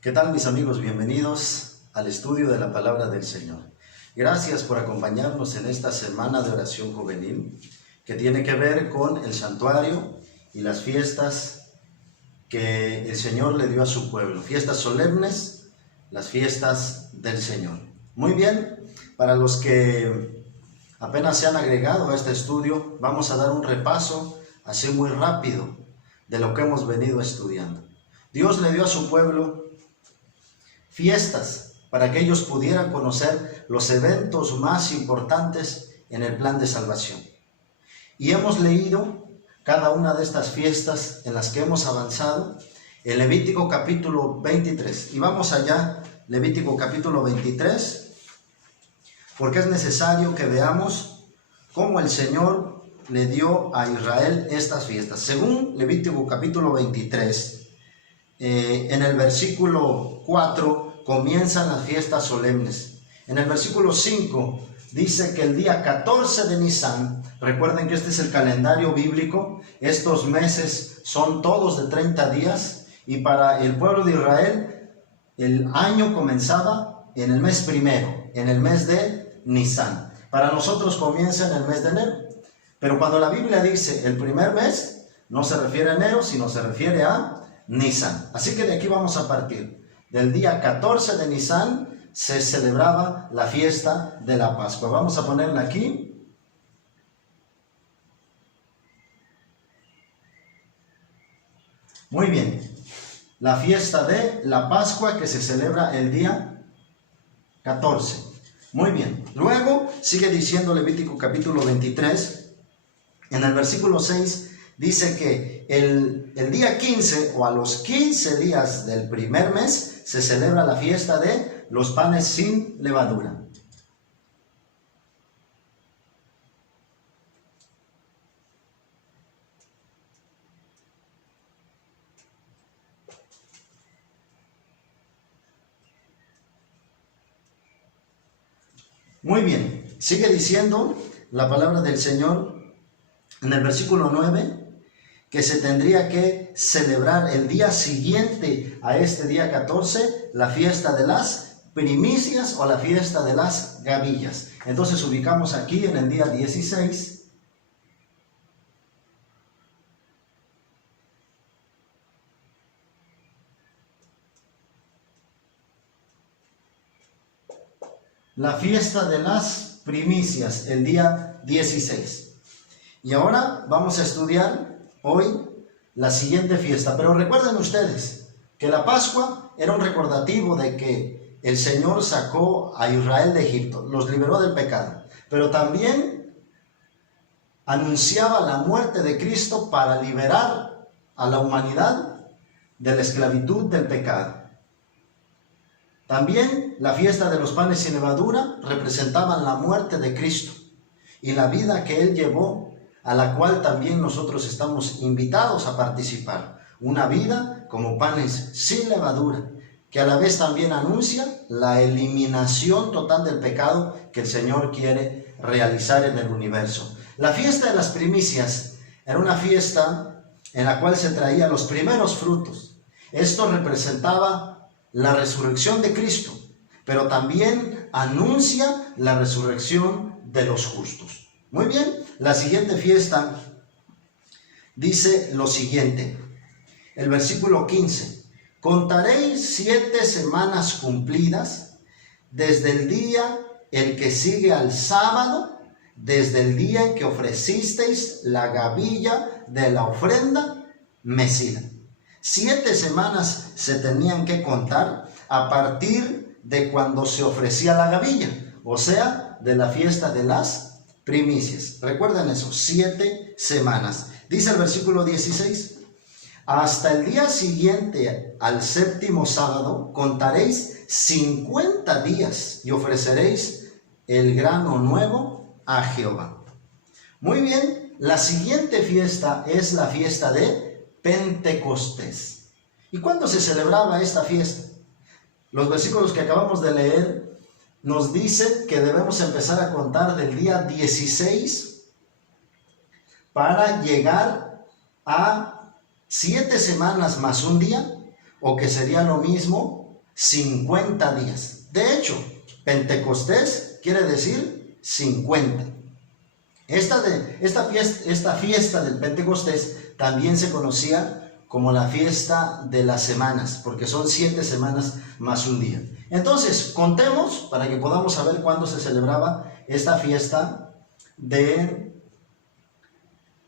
¿Qué tal, mis amigos? Bienvenidos al estudio de la palabra del Señor. Gracias por acompañarnos en esta semana de oración juvenil que tiene que ver con el santuario y las fiestas que el Señor le dio a su pueblo. Fiestas solemnes, las fiestas del Señor. Muy bien, para los que apenas se han agregado a este estudio, vamos a dar un repaso así muy rápido de lo que hemos venido estudiando. Dios le dio a su pueblo fiestas para que ellos pudieran conocer los eventos más importantes en el plan de salvación. Y hemos leído cada una de estas fiestas en las que hemos avanzado en Levítico capítulo 23. Y vamos allá, Levítico capítulo 23, porque es necesario que veamos cómo el Señor le dio a Israel estas fiestas. Según Levítico capítulo 23, en el versículo 4 comienzan las fiestas solemnes. En el versículo 5 dice que el día 14 de Nisán, recuerden que este es el calendario bíblico, estos meses son todos de 30 días, y para el pueblo de Israel el año comenzaba en el mes primero, en el mes de Nisán. Para nosotros comienza en el mes de enero, pero cuando la Biblia dice el primer mes, no se refiere a enero, sino se refiere a Nisán. Así que de aquí vamos a partir. Del día 14 de Nisán se celebraba la fiesta de la Pascua. Vamos a ponerla aquí. Muy bien. La fiesta de la Pascua que se celebra el día 14. Muy bien. Luego sigue diciendo Levítico capítulo 23. En el versículo 6 dice que el día 15 o a los 15 días del primer mes se celebra la fiesta de los panes sin levadura. Muy bien, sigue diciendo la palabra del Señor en el versículo 9, que se tendría que celebrar el día siguiente a este día 14, la fiesta de las primicias o la fiesta de las gavillas. Entonces ubicamos aquí en el día 16. La fiesta de las primicias, el día 16. Y ahora vamos a estudiar hoy la siguiente fiesta. Pero recuerden ustedes que la Pascua era un recordativo de que el Señor sacó a Israel de Egipto, los liberó del pecado. Pero también anunciaba la muerte de Cristo para liberar a la humanidad de la esclavitud del pecado. También la fiesta de los panes sin levadura representaba la muerte de Cristo y la vida que Él llevó, a la cual también nosotros estamos invitados a participar. Una vida como panes sin levadura, que a la vez también anuncia la eliminación total del pecado que el Señor quiere realizar en el universo. La fiesta de las primicias era una fiesta en la cual se traían los primeros frutos. Esto representaba la resurrección de Cristo, pero también anuncia la resurrección de los justos. Muy bien, la siguiente fiesta dice lo siguiente, el versículo 15, contaréis 7 semanas cumplidas desde el día el que sigue al sábado, desde el día en que ofrecisteis la gavilla de la ofrenda mecida. 7 semanas se tenían que contar a partir de cuando se ofrecía la gavilla, o sea, de la fiesta de las primicias. Recuerden eso, 7 semanas. Dice el versículo 16, hasta el día siguiente al séptimo sábado contaréis 50 días y ofreceréis el grano nuevo a Jehová. Muy bien, la siguiente fiesta es la fiesta de Pentecostés. ¿Y cuándo se celebraba esta fiesta? Los versículos que acabamos de leer nos dicen que debemos empezar a contar del día 16 para llegar a 7 semanas más un día, o que sería lo mismo 50 días. De hecho, Pentecostés quiere decir 50. Esta fiesta del Pentecostés también se conocía como la fiesta de las semanas, porque son 7 semanas más un día. Entonces, contemos para que podamos saber cuándo se celebraba esta fiesta de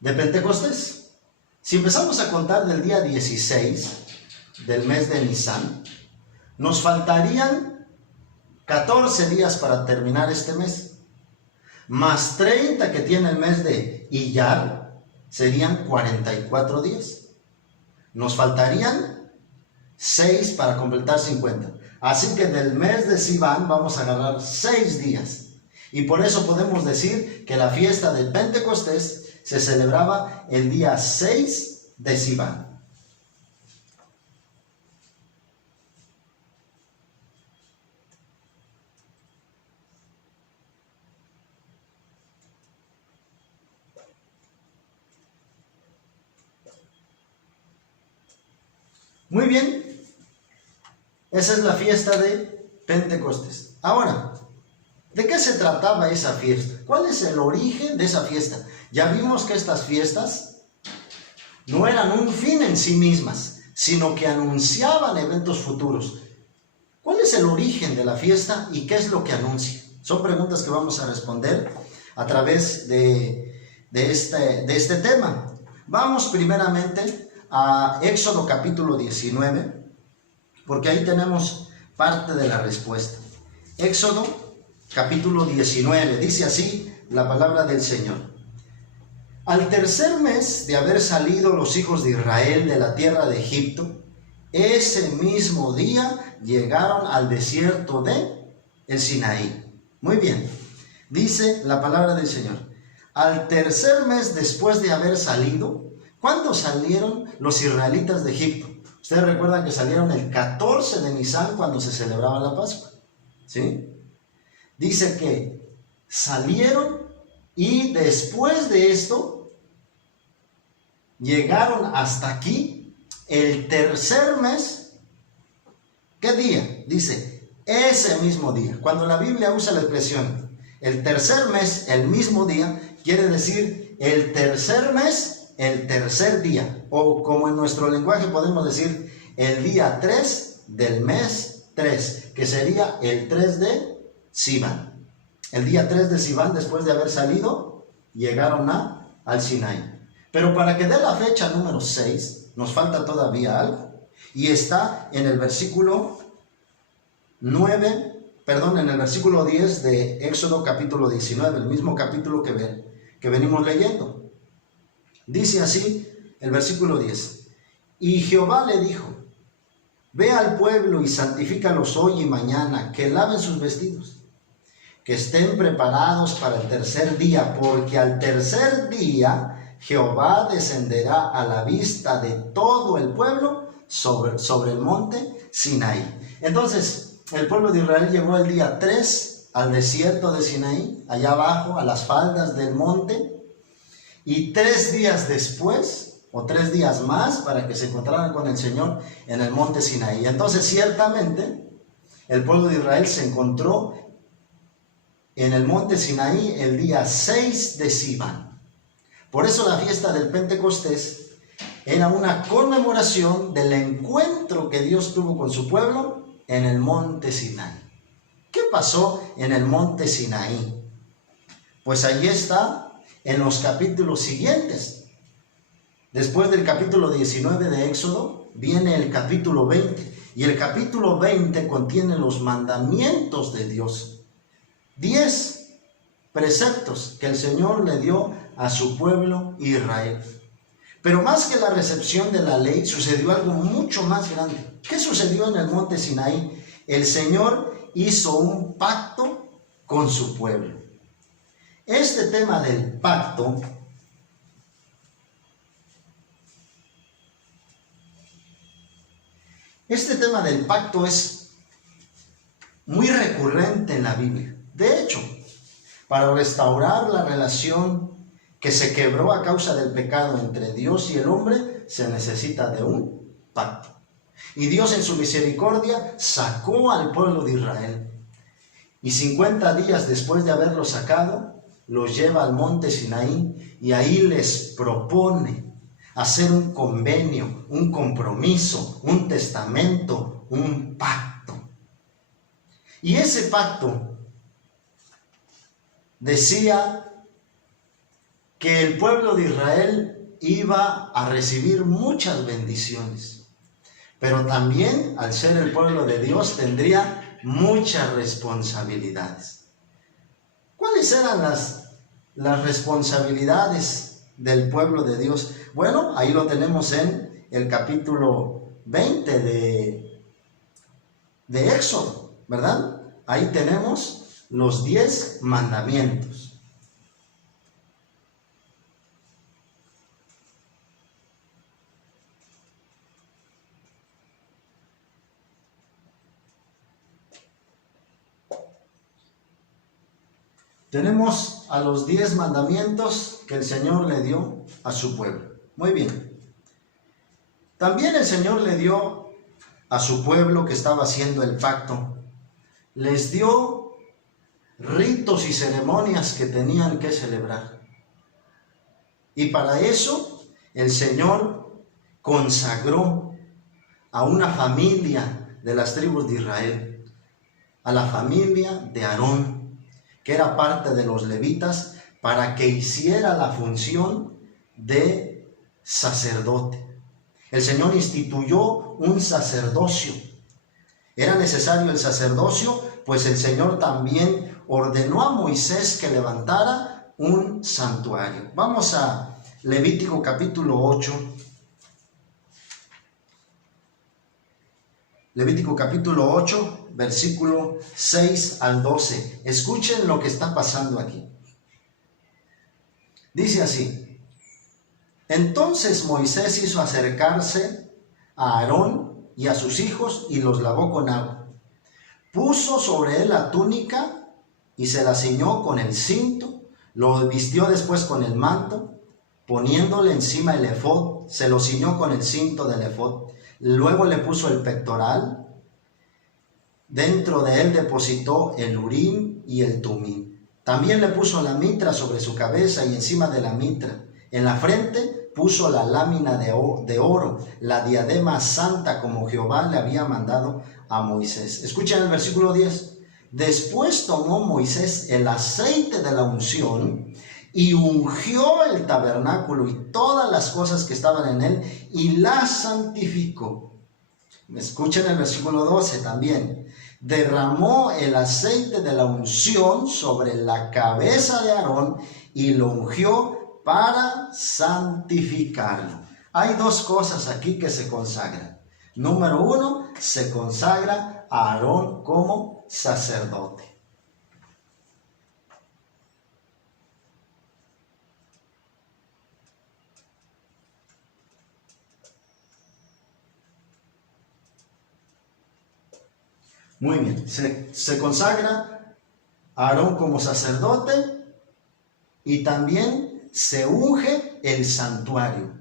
Pentecostés. Si empezamos a contar del día 16 del mes de Nisan, nos faltarían 14 días para terminar este mes, más 30 que tiene el mes de Iyar, serían 44 días. Nos faltarían 6 para completar 50. Así que del mes de Sivan vamos a agarrar 6 días. Y por eso podemos decir que la fiesta de Pentecostés se celebraba el día 6 de Sivan. Muy bien, esa es la fiesta de Pentecostés. Ahora, ¿de qué se trataba esa fiesta? ¿Cuál es el origen de esa fiesta? Ya vimos que estas fiestas no eran un fin en sí mismas, sino que anunciaban eventos futuros. ¿Cuál es el origen de la fiesta y qué es lo que anuncia? Son preguntas que vamos a responder a través de este tema. Vamos primeramente a Éxodo capítulo 19, porque ahí tenemos parte de la respuesta. Éxodo capítulo 19, dice así la palabra del Señor. Al tercer mes de haber salido los hijos de Israel de la tierra de Egipto, ese mismo día llegaron al desierto de el Sinaí. Muy bien, dice la palabra del Señor. Al tercer mes después de haber salido, ¿cuándo salieron los israelitas de Egipto? Ustedes recuerdan que salieron el 14 de Nisan cuando se celebraba la Pascua, ¿sí? Dice que salieron y después de esto llegaron hasta aquí el tercer mes. ¿Qué día? Dice, ese mismo día. Cuando la Biblia usa la expresión el tercer mes, el mismo día, quiere decir el tercer mes, el tercer día, o como en nuestro lenguaje podemos decir el día 3 del mes 3, que sería el 3 de Sivan. El día 3 de Sivan, después de haber salido, llegaron al Sinaí. Pero para que dé la fecha número 6, nos falta todavía algo, y está en el versículo 10 de Éxodo capítulo 19, el mismo capítulo que venimos leyendo. Dice así el versículo 10. Y Jehová le dijo, ve al pueblo y santifícalos hoy y mañana, que laven sus vestidos, que estén preparados para el tercer día, porque al tercer día Jehová descenderá a la vista de todo el pueblo sobre el monte Sinaí. Entonces, el pueblo de Israel llegó el día 3 al desierto de Sinaí, allá abajo, a las faldas del monte, y 3 días después, o 3 días más, para que se encontraran con el Señor en el monte Sinaí. Entonces, ciertamente, el pueblo de Israel se encontró en el monte Sinaí el día 6 de Sivan. Por eso la fiesta del Pentecostés era una conmemoración del encuentro que Dios tuvo con su pueblo en el monte Sinaí. ¿Qué pasó en el monte Sinaí? Pues allí está en los capítulos siguientes. Después del capítulo 19 de Éxodo, viene el capítulo 20. Y el capítulo 20 contiene los mandamientos de Dios. 10 preceptos que el Señor le dio a su pueblo Israel. Pero más que la recepción de la ley, sucedió algo mucho más grande. ¿Qué sucedió en el monte Sinaí? El Señor hizo un pacto con su pueblo. Este tema del pacto es muy recurrente en la Biblia. De hecho, para restaurar la relación que se quebró a causa del pecado entre Dios y el hombre, se necesita de un pacto. Y Dios en su misericordia sacó al pueblo de Israel. Y 50 días después de haberlos sacado, los lleva al monte Sinaí y ahí les propone hacer un convenio, un compromiso, un testamento, un pacto. Y ese pacto decía que el pueblo de Israel iba a recibir muchas bendiciones, pero también, al ser el pueblo de Dios, tendría muchas responsabilidades. ¿Cuáles eran las responsabilidades del pueblo de Dios? Bueno, ahí lo tenemos en el capítulo 20 de Éxodo, ¿verdad? Ahí tenemos los 10 mandamientos. Tenemos a los 10 mandamientos que el Señor le dio a su pueblo. Muy bien. También el Señor le dio a su pueblo que estaba haciendo el pacto, les dio ritos y ceremonias que tenían que celebrar. Y para eso el Señor consagró a una familia de las tribus de Israel, a la familia de Aarón, que era parte de los levitas, para que hiciera la función de sacerdote. El Señor instituyó un sacerdocio. Era necesario el sacerdocio, pues el Señor también ordenó a Moisés que levantara un santuario. Vamos a Levítico capítulo 8. Levítico capítulo 8, versículo 6 al 12. Escuchen lo que está pasando aquí. Dice así: entonces Moisés hizo acercarse a Aarón y a sus hijos y los lavó con agua. Puso sobre él la túnica y se la ciñó con el cinto, lo vistió después con el manto, poniéndole encima el efod, se lo ciñó con el cinto del efod. Luego le puso el pectoral, dentro de él depositó el urim y el tumim. También le puso la mitra sobre su cabeza y encima de la mitra. En la frente puso la lámina de oro, la diadema santa como Jehová le había mandado a Moisés. Escuchen el versículo 10. Después tomó Moisés el aceite de la unción y ungió el tabernáculo y todas las cosas que estaban en él y la santificó. Escuchen el versículo 12 también. Derramó el aceite de la unción sobre la cabeza de Aarón y lo ungió para santificarlo. Hay dos cosas aquí que se consagran. Número 1, se consagra a Aarón como sacerdote. Muy bien, se consagra a Aarón como sacerdote y también se unge el santuario.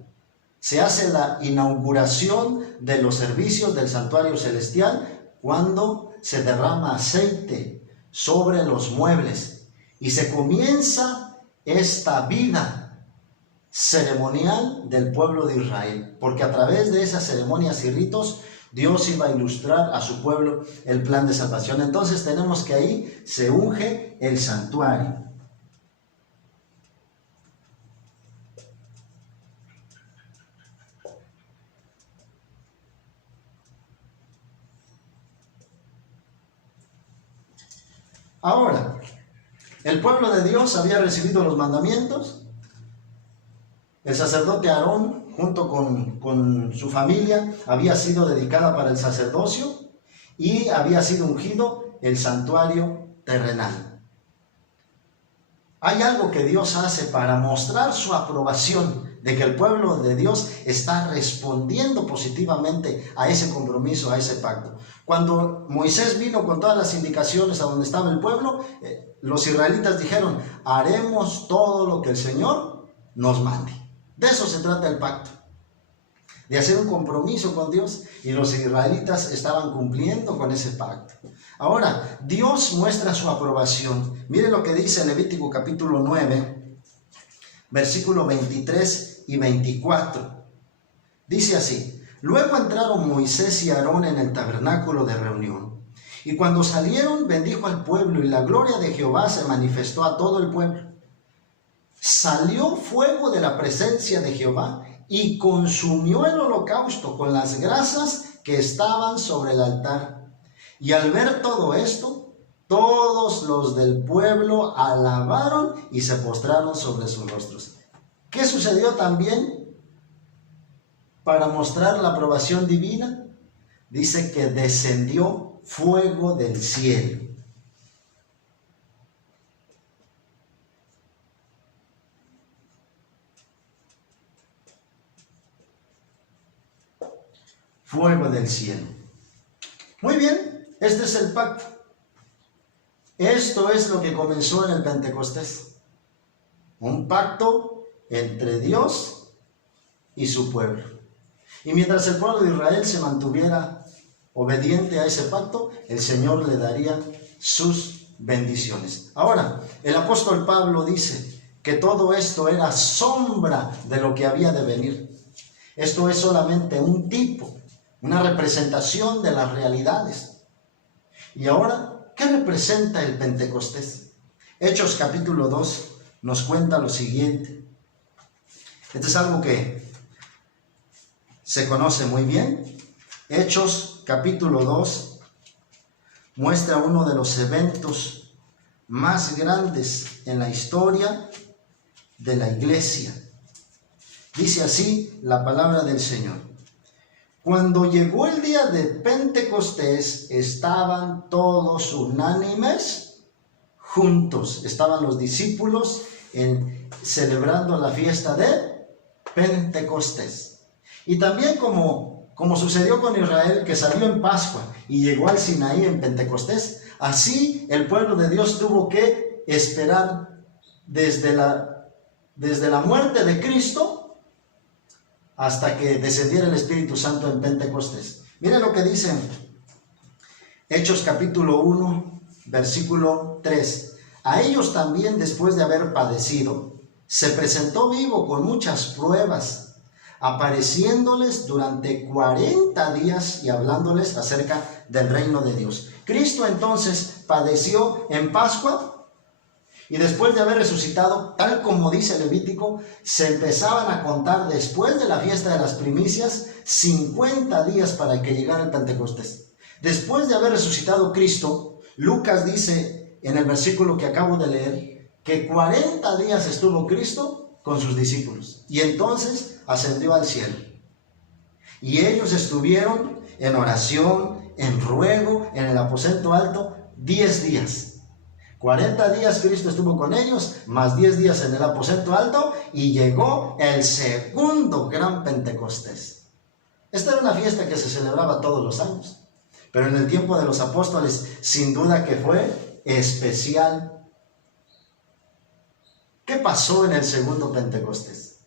Se hace la inauguración de los servicios del santuario celestial cuando se derrama aceite sobre los muebles y se comienza esta vida ceremonial del pueblo de Israel, porque a través de esas ceremonias y ritos Dios iba a ilustrar a su pueblo el plan de salvación. Entonces tenemos que ahí se unge el santuario. Ahora, el pueblo de Dios había recibido los mandamientos. El sacerdote Aarón, junto con su familia, había sido dedicada para el sacerdocio y había sido ungido el santuario terrenal. Hay algo que Dios hace para mostrar su aprobación de que el pueblo de Dios está respondiendo positivamente a ese compromiso, a ese pacto. Cuando Moisés vino con todas las indicaciones a donde estaba el pueblo, los israelitas dijeron: haremos todo lo que el Señor nos mande. De eso se trata el pacto. de hacer un compromiso con Dios, y los israelitas estaban cumpliendo con ese pacto. Ahora, Dios muestra su aprobación. Mire lo que dice Levítico capítulo 9, versículo 23 y 24. Dice así: luego entraron Moisés y Aarón en el tabernáculo de reunión, y cuando salieron bendijo al pueblo, y la gloria de Jehová se manifestó a todo el pueblo. Salió fuego de la presencia de Jehová y consumió el holocausto con las grasas que estaban sobre el altar. Y al ver todo esto, todos los del pueblo alabaron y se postraron sobre sus rostros. ¿Qué sucedió también para mostrar la aprobación divina? Dice que descendió fuego del cielo. Fuego del cielo. Muy bien, este es el pacto. Esto es lo que comenzó en el Pentecostés. Un pacto entre Dios y su pueblo. Y mientras el pueblo de Israel se mantuviera obediente a ese pacto, el Señor le daría sus bendiciones. Ahora, el apóstol Pablo dice que todo esto era sombra de lo que había de venir. Esto es solamente un tipo, una representación de las realidades. Y ahora, ¿qué representa el Pentecostés? Hechos capítulo 2 nos cuenta lo siguiente. Esto es algo que se conoce muy bien. Hechos capítulo 2 muestra uno de los eventos más grandes en la historia de la iglesia. Dice así la palabra del Señor: cuando llegó el día de Pentecostés, estaban todos unánimes juntos. Estaban los discípulos celebrando la fiesta de Pentecostés. Y también como sucedió con Israel, que salió en Pascua y llegó al Sinaí en Pentecostés, así el pueblo de Dios tuvo que esperar desde la muerte de Cristo hasta que descendiera el Espíritu Santo en Pentecostés. Miren lo que dicen Hechos capítulo 1, versículo 3. A ellos también, después de haber padecido, se presentó vivo con muchas pruebas, apareciéndoles durante 40 días y hablándoles acerca del reino de Dios. Cristo entonces padeció en Pascua, y después de haber resucitado, tal como dice Levítico, se empezaban a contar después de la fiesta de las primicias 50 días para que llegara el Pentecostés. Después de haber resucitado Cristo, Lucas dice en el versículo que acabo de leer que 40 días estuvo Cristo con sus discípulos y entonces ascendió al cielo. Y ellos estuvieron en oración, en ruego, en el aposento alto 10 días. 40 días Cristo estuvo con ellos, más 10 días en el aposento alto, y llegó el segundo gran Pentecostés. Esta era una fiesta que se celebraba todos los años, pero en el tiempo de los apóstoles, sin duda que fue especial. ¿Qué pasó en el segundo Pentecostés?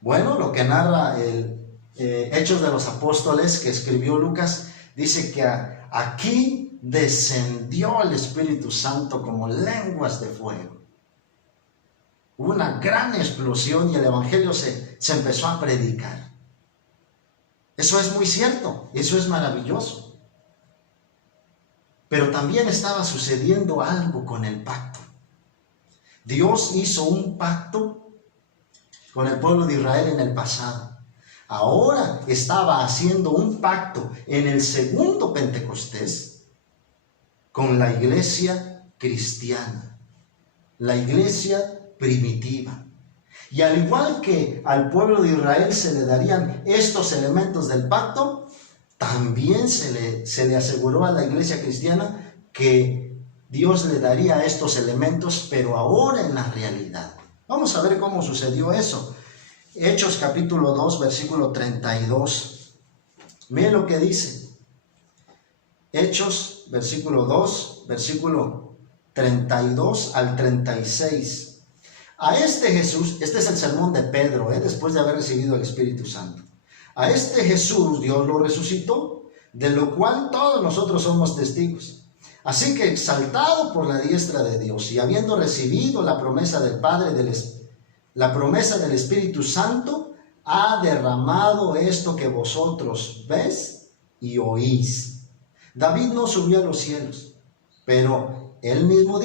Bueno, lo que narra el Hechos de los Apóstoles que escribió Lucas, dice que aquí descendió el Espíritu Santo como lenguas de fuego. Hubo una gran explosión y el Evangelio se empezó a predicar. Eso es muy cierto, eso es maravilloso. Pero también estaba sucediendo algo con el pacto. Dios hizo un pacto con el pueblo de Israel en el pasado. Ahora estaba haciendo un pacto en el segundo Pentecostés con la iglesia cristiana, la iglesia primitiva. Y al igual que al pueblo de Israel se le darían estos elementos del pacto, también se le aseguró a la iglesia cristiana que Dios le daría estos elementos, pero ahora en la realidad. Vamos a ver cómo sucedió eso. Hechos capítulo 2, versículo 32. Miren lo que dice. Hechos, versículo 2, versículo 32 al 36. A este Jesús, este es el sermón de Pedro, después de haber recibido el Espíritu Santo. A este Jesús Dios lo resucitó, de lo cual todos nosotros somos testigos. Así que exaltado por la diestra de Dios y habiendo recibido la promesa del Padre, la promesa del Espíritu Santo, ha derramado esto que vosotros ves y oís. David no subió a los cielos, pero él mismo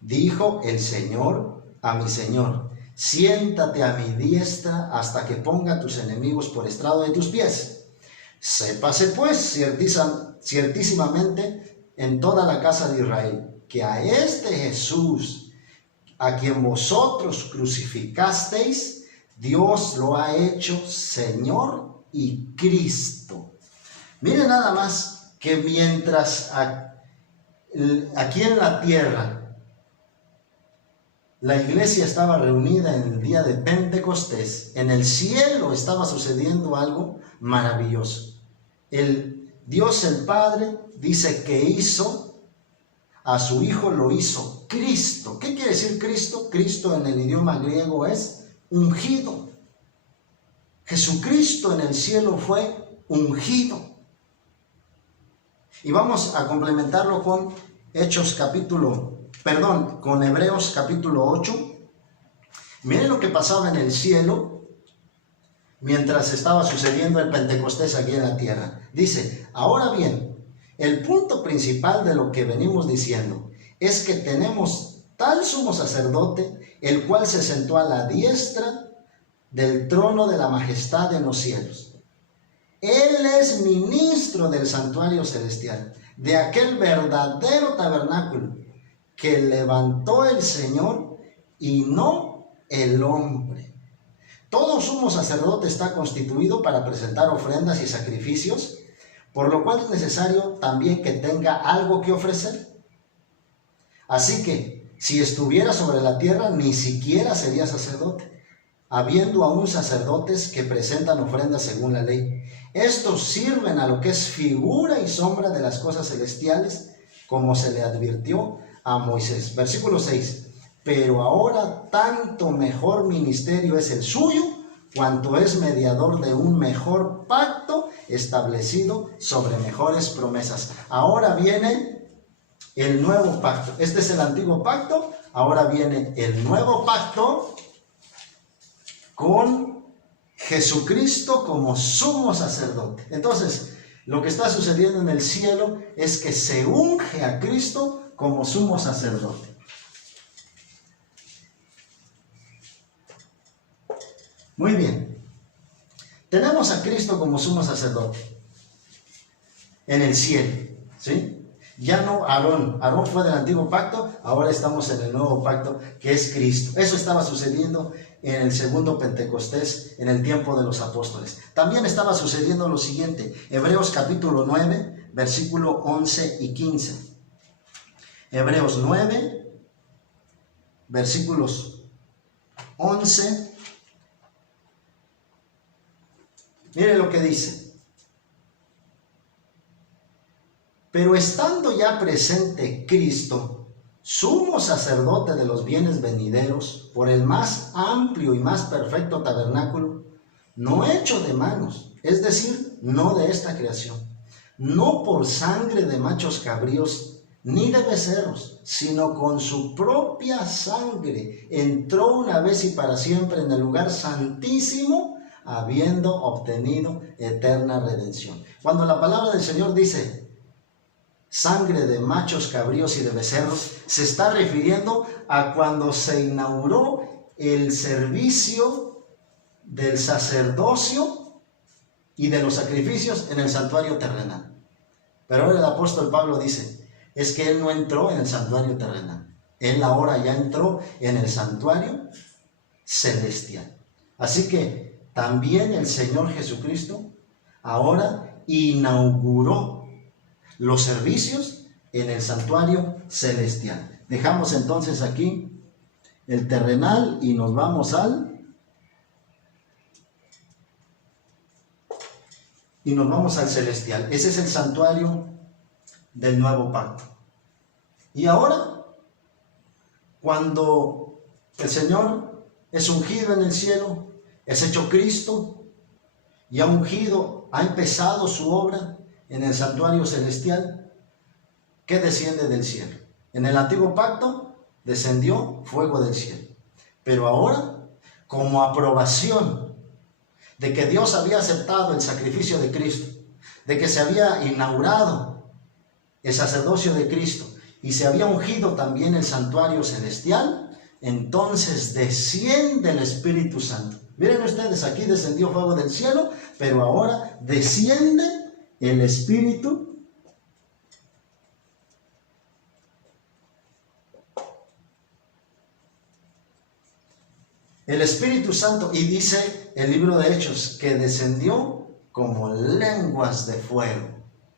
dijo el Señor a mi Señor, siéntate a mi diestra hasta que ponga tus enemigos por estrado de tus pies. Sépase pues ciertísimamente en toda la casa de Israel, que a este Jesús, a quien vosotros crucificasteis, Dios lo ha hecho Señor y Cristo. Miren nada más que mientras aquí en la tierra la iglesia estaba reunida en el día de Pentecostés, en el cielo estaba sucediendo algo maravilloso. El Dios el Padre dice que hizo a su Hijo, lo hizo Cristo. ¿Qué quiere decir Cristo? Cristo en el idioma griego es ungido. Jesucristo en el cielo fue ungido. Y vamos a complementarlo con con Hebreos capítulo 8. Miren lo que pasaba en el cielo mientras estaba sucediendo el Pentecostés aquí en la tierra. Dice, ahora bien, el punto principal de lo que venimos diciendo es que tenemos tal sumo sacerdote, el cual se sentó a la diestra del trono de la majestad en los cielos. Él es ministro del santuario celestial, de aquel verdadero tabernáculo que levantó el Señor y no el hombre. Todo sumo sacerdote está constituido para presentar ofrendas y sacrificios, por lo cual es necesario también que tenga algo que ofrecer. Así que, si estuviera sobre la tierra, ni siquiera sería sacerdote, habiendo aún sacerdotes que presentan ofrendas según la ley. Estos sirven a lo que es figura y sombra de las cosas celestiales, como se le advirtió a Moisés. Versículo 6. Pero ahora tanto mejor ministerio es el suyo, cuanto es mediador de un mejor pacto establecido sobre mejores promesas. Ahora viene el nuevo pacto. Este es el antiguo pacto, ahora viene el nuevo pacto con Jesucristo como sumo sacerdote. Entonces, lo que está sucediendo en el cielo es que se unge a Cristo como sumo sacerdote. Muy bien. Tenemos a Cristo como sumo sacerdote en el cielo, ¿sí? Ya no Aarón. Aarón fue del antiguo pacto, ahora estamos en el nuevo pacto, que es Cristo. Eso estaba sucediendo en el segundo Pentecostés, en el tiempo de los apóstoles. También estaba sucediendo lo siguiente, Hebreos capítulo 9, versículo 11 y 15. Hebreos 9, versículos 11. Mire lo que dice. Pero estando ya presente Cristo, sumo sacerdote de los bienes venideros, por el más amplio y más perfecto tabernáculo, no hecho de manos, es decir, no de esta creación, no por sangre de machos cabríos, ni de becerros, sino con su propia sangre, entró una vez y para siempre en el lugar santísimo, habiendo obtenido eterna redención. Cuando la palabra del Señor dice sangre de machos cabríos y de becerros, se está refiriendo a cuando se inauguró el servicio del sacerdocio y de los sacrificios en el santuario terrenal. Pero ahora el apóstol Pablo dice, es que él no entró en el santuario terrenal, él ahora ya entró en el santuario celestial. Así que también el Señor Jesucristo ahora inauguró los servicios en el santuario celestial. Dejamos entonces aquí el terrenal y nos vamos al celestial. Ese es el santuario del nuevo pacto. Y ahora, cuando El Señor es ungido en el cielo, es hecho Cristo y ha ungido, ha empezado su obra en el santuario celestial que desciende del cielo. En el antiguo pacto descendió fuego del cielo, pero ahora, como aprobación de que Dios había aceptado el sacrificio de Cristo, de que se había inaugurado el sacerdocio de Cristo y se había ungido también el santuario celestial, entonces desciende el Espíritu Santo. Miren ustedes, aquí descendió fuego del cielo, pero ahora desciende el Espíritu Santo, y dice el libro de Hechos que descendió como lenguas de fuego,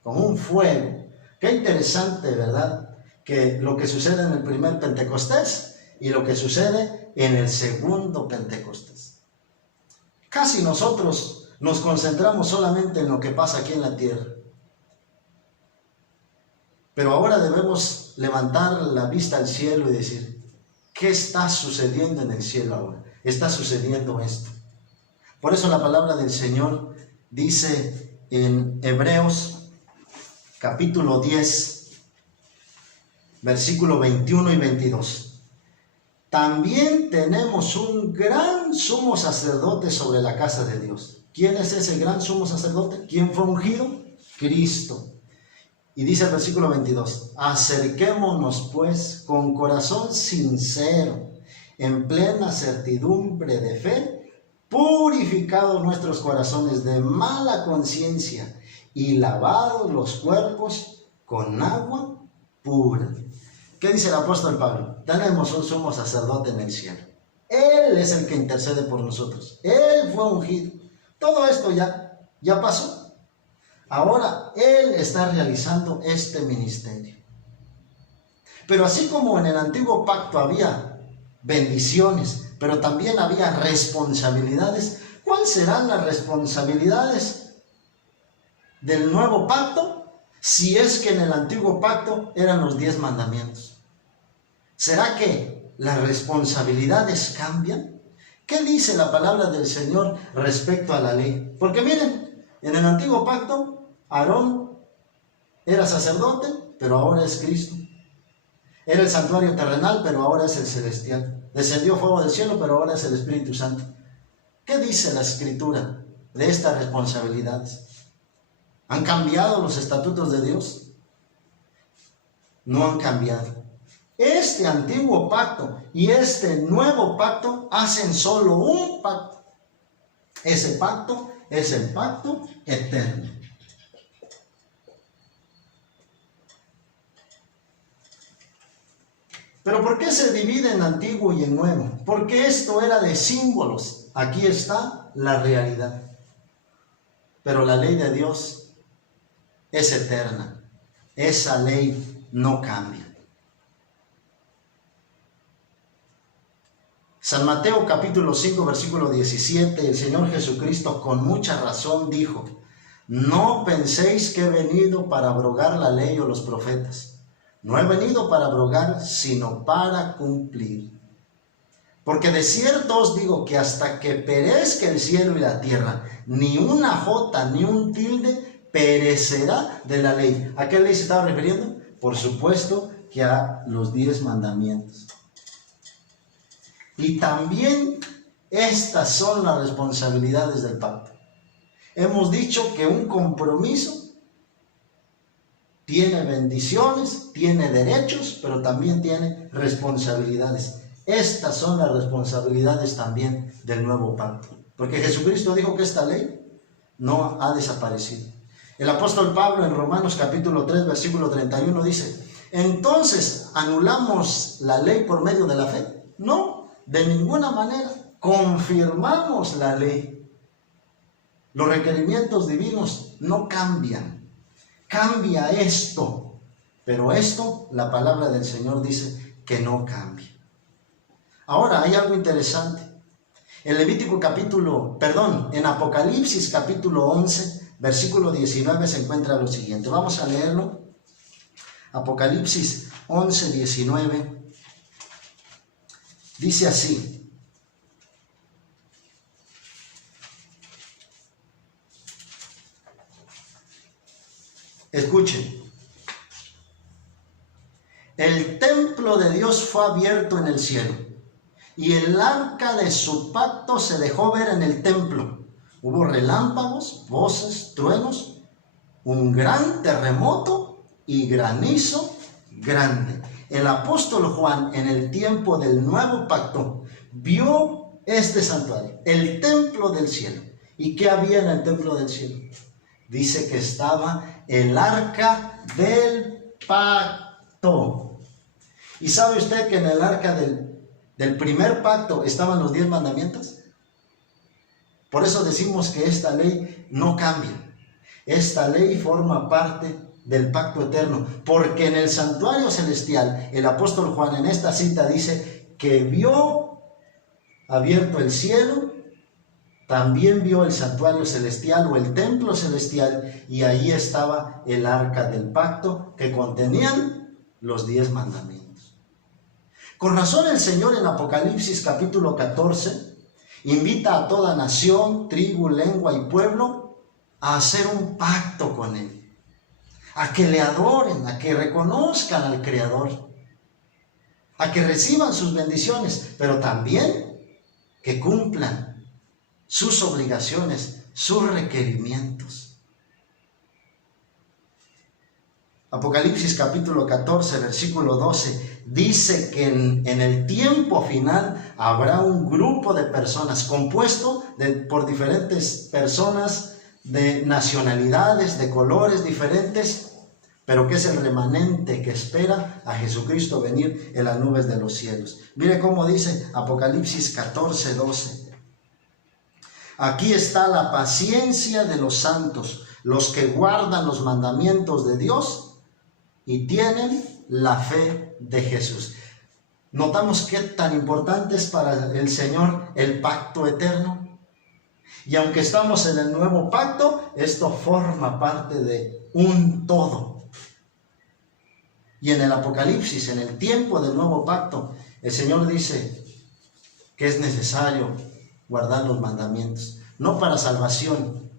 como un fuego. Qué interesante, ¿verdad? Que lo que sucede en el primer Pentecostés y lo que sucede en el segundo Pentecostés. Casi nosotros nos concentramos solamente en lo que pasa aquí en la tierra. Pero ahora debemos levantar la vista al cielo y decir, ¿qué está sucediendo en el cielo ahora? Está sucediendo esto. Por eso la palabra del Señor dice en Hebreos capítulo 10, versículo 21 y 22. También tenemos un gran sumo sacerdote sobre la casa de Dios. ¿Quién es ese gran sumo sacerdote? ¿Quién fue ungido? Cristo. Y dice el versículo 22, acerquémonos pues con corazón sincero, en plena certidumbre de fe, purificados nuestros corazones de mala conciencia y lavados los cuerpos con agua pura. ¿Qué dice el apóstol Pablo? Tenemos un sumo sacerdote en el cielo. Él es el que intercede por nosotros. Él fue ungido. Todo esto ya pasó. Ahora Él está realizando este ministerio. Pero así como en el antiguo pacto había bendiciones, pero también había responsabilidades, ¿cuáles serán las responsabilidades del nuevo pacto? Si es que en el antiguo pacto eran los 10 mandamientos. ¿Será que las responsabilidades cambian? ¿Qué dice la palabra del Señor respecto a la ley? Porque miren, en el antiguo pacto, Aarón era sacerdote, pero ahora es Cristo. Era el santuario terrenal, pero ahora es el celestial. Descendió fuego del cielo, pero ahora es el Espíritu Santo. ¿Qué dice la Escritura de estas responsabilidades? ¿Han cambiado los estatutos de Dios? No han cambiado. Este antiguo pacto y este nuevo pacto hacen solo un pacto. Ese pacto es el pacto eterno. Pero ¿por qué se divide en antiguo y en nuevo? Porque esto era de símbolos. Aquí está la realidad. Pero la ley de Dios es eterna. Esa ley no cambia. San Mateo capítulo 5 versículo 17, el Señor Jesucristo con mucha razón dijo, no penséis que he venido para abrogar la ley o los profetas. No he venido para abrogar, sino para cumplir. Porque de cierto os digo que hasta que perezca el cielo y la tierra, ni una jota ni un tilde perecerá de la ley. ¿A qué ley se estaba refiriendo? Por supuesto que a los 10 mandamientos. Y también estas son las responsabilidades del pacto. Hemos dicho que un compromiso tiene bendiciones, tiene derechos, pero también tiene responsabilidades. Estas son las responsabilidades también del nuevo pacto. Porque Jesucristo dijo que esta ley no ha desaparecido. El apóstol Pablo en Romanos capítulo 3, versículo 31 dice, ¿entonces anulamos la ley por medio de la fe? No, de ninguna manera. Confirmamos la ley. Los requerimientos divinos no cambian. Cambia esto, pero esto, la palabra del Señor dice que no cambia. Ahora, hay algo interesante. En Apocalipsis capítulo 11, versículo 19 se encuentra lo siguiente. Vamos a leerlo. Apocalipsis 11, 19. Dice así: escuchen, el templo de Dios fue abierto en el cielo, y el arca de su pacto se dejó ver en el templo. Hubo relámpagos, voces, truenos, un gran terremoto y granizo grande. El apóstol Juan, en el tiempo del nuevo pacto, vio este santuario, el templo del cielo. ¿Y qué había en el templo del cielo? Dice que estaba el arca del pacto. ¿Y sabe usted que en el arca del primer pacto estaban los 10 mandamientos? Por eso decimos que esta ley no cambia. Esta ley forma parte del pacto eterno, porque en el santuario celestial, el apóstol Juan en esta cita dice que vio abierto el cielo, también vio el santuario celestial o el templo celestial, y ahí estaba el arca del pacto que contenían los 10 mandamientos. Con razón el Señor en Apocalipsis capítulo 14 invita a toda nación, tribu, lengua y pueblo a hacer un pacto con Él, a que le adoren, a que reconozcan al Creador, a que reciban sus bendiciones, pero también que cumplan sus obligaciones, sus requerimientos. Apocalipsis capítulo 14, versículo 12, dice que en el tiempo final habrá un grupo de personas compuesto por diferentes personas de nacionalidades, de colores diferentes, pero que es el remanente que espera a Jesucristo venir en las nubes de los cielos. Mire cómo dice Apocalipsis 14, 12. Aquí está la paciencia de los santos, los que guardan los mandamientos de Dios y tienen la fe de Jesús. Notamos qué tan importante es para el Señor el pacto eterno. Y aunque estamos en el nuevo pacto, esto forma parte de un todo. Y en el Apocalipsis, en el tiempo del nuevo pacto, el Señor dice que es necesario guardar los mandamientos, no para salvación,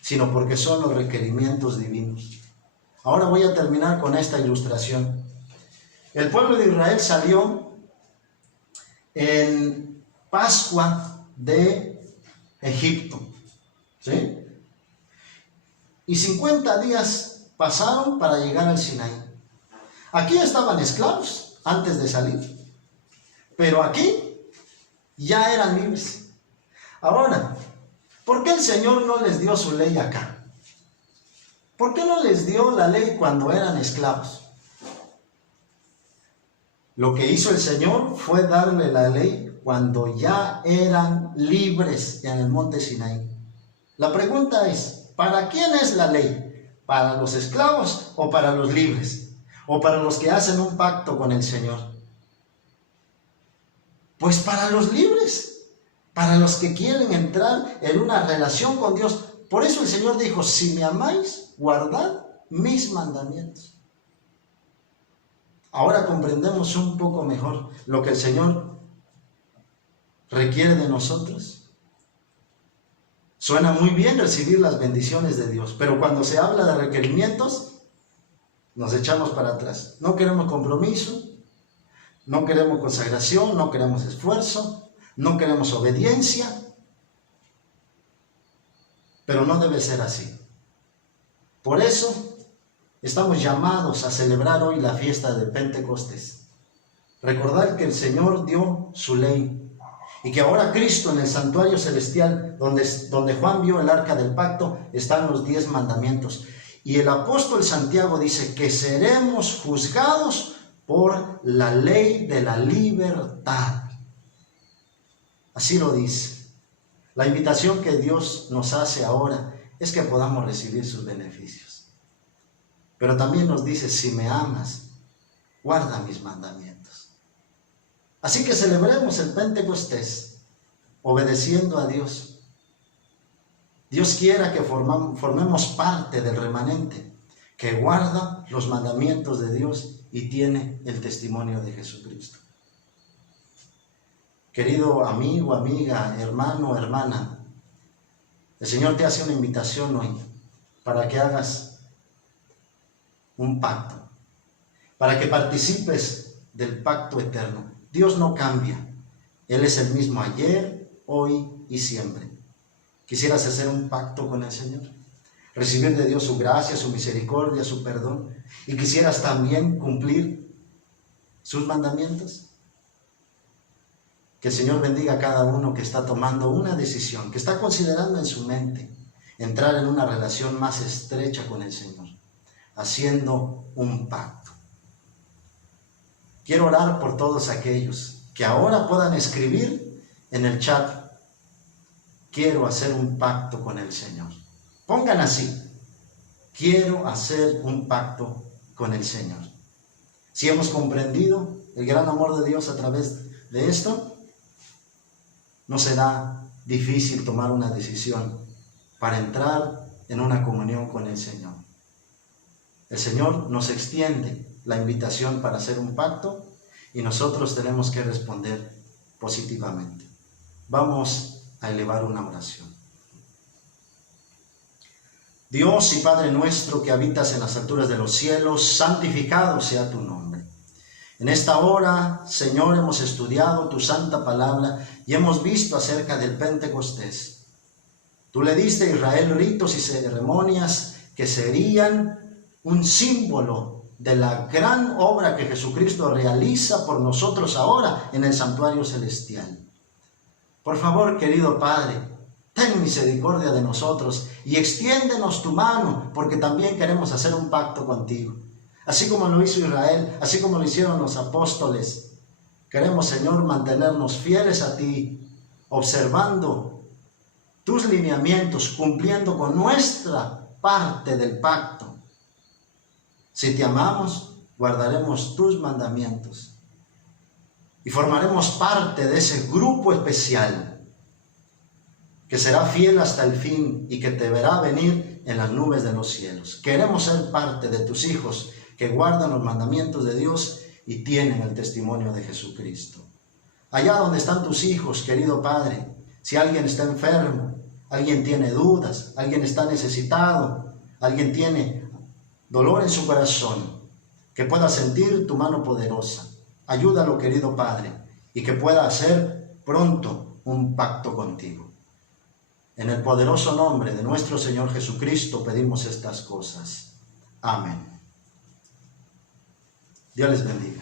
sino porque son los requerimientos divinos. Ahora voy a terminar con esta ilustración. El pueblo de Israel salió en Pascua de Egipto, ¿sí? Y 50 días pasaron para llegar al Sinaí. Aquí estaban esclavos antes de salir, pero aquí ya eran libres. Ahora, ¿por qué el Señor no les dio su ley acá? ¿Por qué no les dio la ley cuando eran esclavos? Lo que hizo el Señor fue darle la ley cuando ya eran libres en el monte Sinaí. La pregunta es, ¿para quién es la ley? ¿Para los esclavos o para los libres? ¿O para los que hacen un pacto con el Señor? Pues para los libres, para los que quieren entrar en una relación con Dios. Por eso el Señor dijo, si me amáis, guardad mis mandamientos. Ahora comprendemos un poco mejor lo que el Señor requiere de nosotros. Suena muy bien recibir las bendiciones de Dios, pero cuando se habla de requerimientos, nos echamos para atrás. No queremos compromiso, no queremos consagración, no queremos esfuerzo, no queremos obediencia. Pero no debe ser así. Por eso estamos llamados a celebrar hoy la fiesta de Pentecostés. Recordar que el Señor dio su ley y que ahora Cristo en el santuario celestial, donde Juan vio el arca del pacto, están los 10 mandamientos. Y el apóstol Santiago dice que seremos juzgados por la ley de la libertad. Así lo dice. La invitación que Dios nos hace ahora es que podamos recibir sus beneficios. Pero también nos dice, si me amas, guarda mis mandamientos. Así que celebremos el Pentecostés, obedeciendo a Dios. Dios quiera que formemos parte del remanente que guarda los mandamientos de Dios y tiene el testimonio de Jesucristo. Querido amigo, amiga, hermano, hermana, el Señor te hace una invitación hoy para que hagas un pacto, para que participes del pacto eterno. Dios no cambia, Él es el mismo ayer, hoy y siempre. ¿Quisieras hacer un pacto con el Señor? Recibir de Dios su gracia, su misericordia, su perdón, y quisieras también cumplir sus mandamientos. Que el Señor bendiga a cada uno que está tomando una decisión, que está considerando en su mente entrar en una relación más estrecha con el Señor, haciendo un pacto. Quiero orar por todos aquellos que ahora puedan escribir en el chat: quiero hacer un pacto con el Señor. Pongan así: quiero hacer un pacto con el Señor. Si hemos comprendido el gran amor de Dios a través de esto, no será difícil tomar una decisión para entrar en una comunión con el Señor. El Señor nos extiende la invitación para hacer un pacto y nosotros tenemos que responder positivamente. Vamos a elevar una oración. Dios y Padre nuestro que habitas en las alturas de los cielos, santificado sea tu nombre. En esta hora, Señor, hemos estudiado tu santa palabra y hemos visto acerca del Pentecostés. Tú le diste a Israel ritos y ceremonias que serían un símbolo de la gran obra que Jesucristo realiza por nosotros ahora en el santuario celestial. Por favor, querido Padre, ten misericordia de nosotros y extiéndenos tu mano, porque también queremos hacer un pacto contigo. Así como lo hizo Israel, así como lo hicieron los apóstoles, queremos, Señor, mantenernos fieles a ti, observando tus lineamientos, cumpliendo con nuestra parte del pacto. Si te amamos, guardaremos tus mandamientos y formaremos parte de ese grupo especial que será fiel hasta el fin y que te verá venir en las nubes de los cielos. Queremos ser parte de tus hijos que guardan los mandamientos de Dios y tienen el testimonio de Jesucristo. Allá donde están tus hijos, querido Padre, si alguien está enfermo, alguien tiene dudas, alguien está necesitado, alguien tiene dolor en su corazón, que pueda sentir tu mano poderosa. Ayúdalo, querido Padre, y que pueda hacer pronto un pacto contigo. En el poderoso nombre de nuestro Señor Jesucristo pedimos estas cosas. Amén. Dios les bendiga.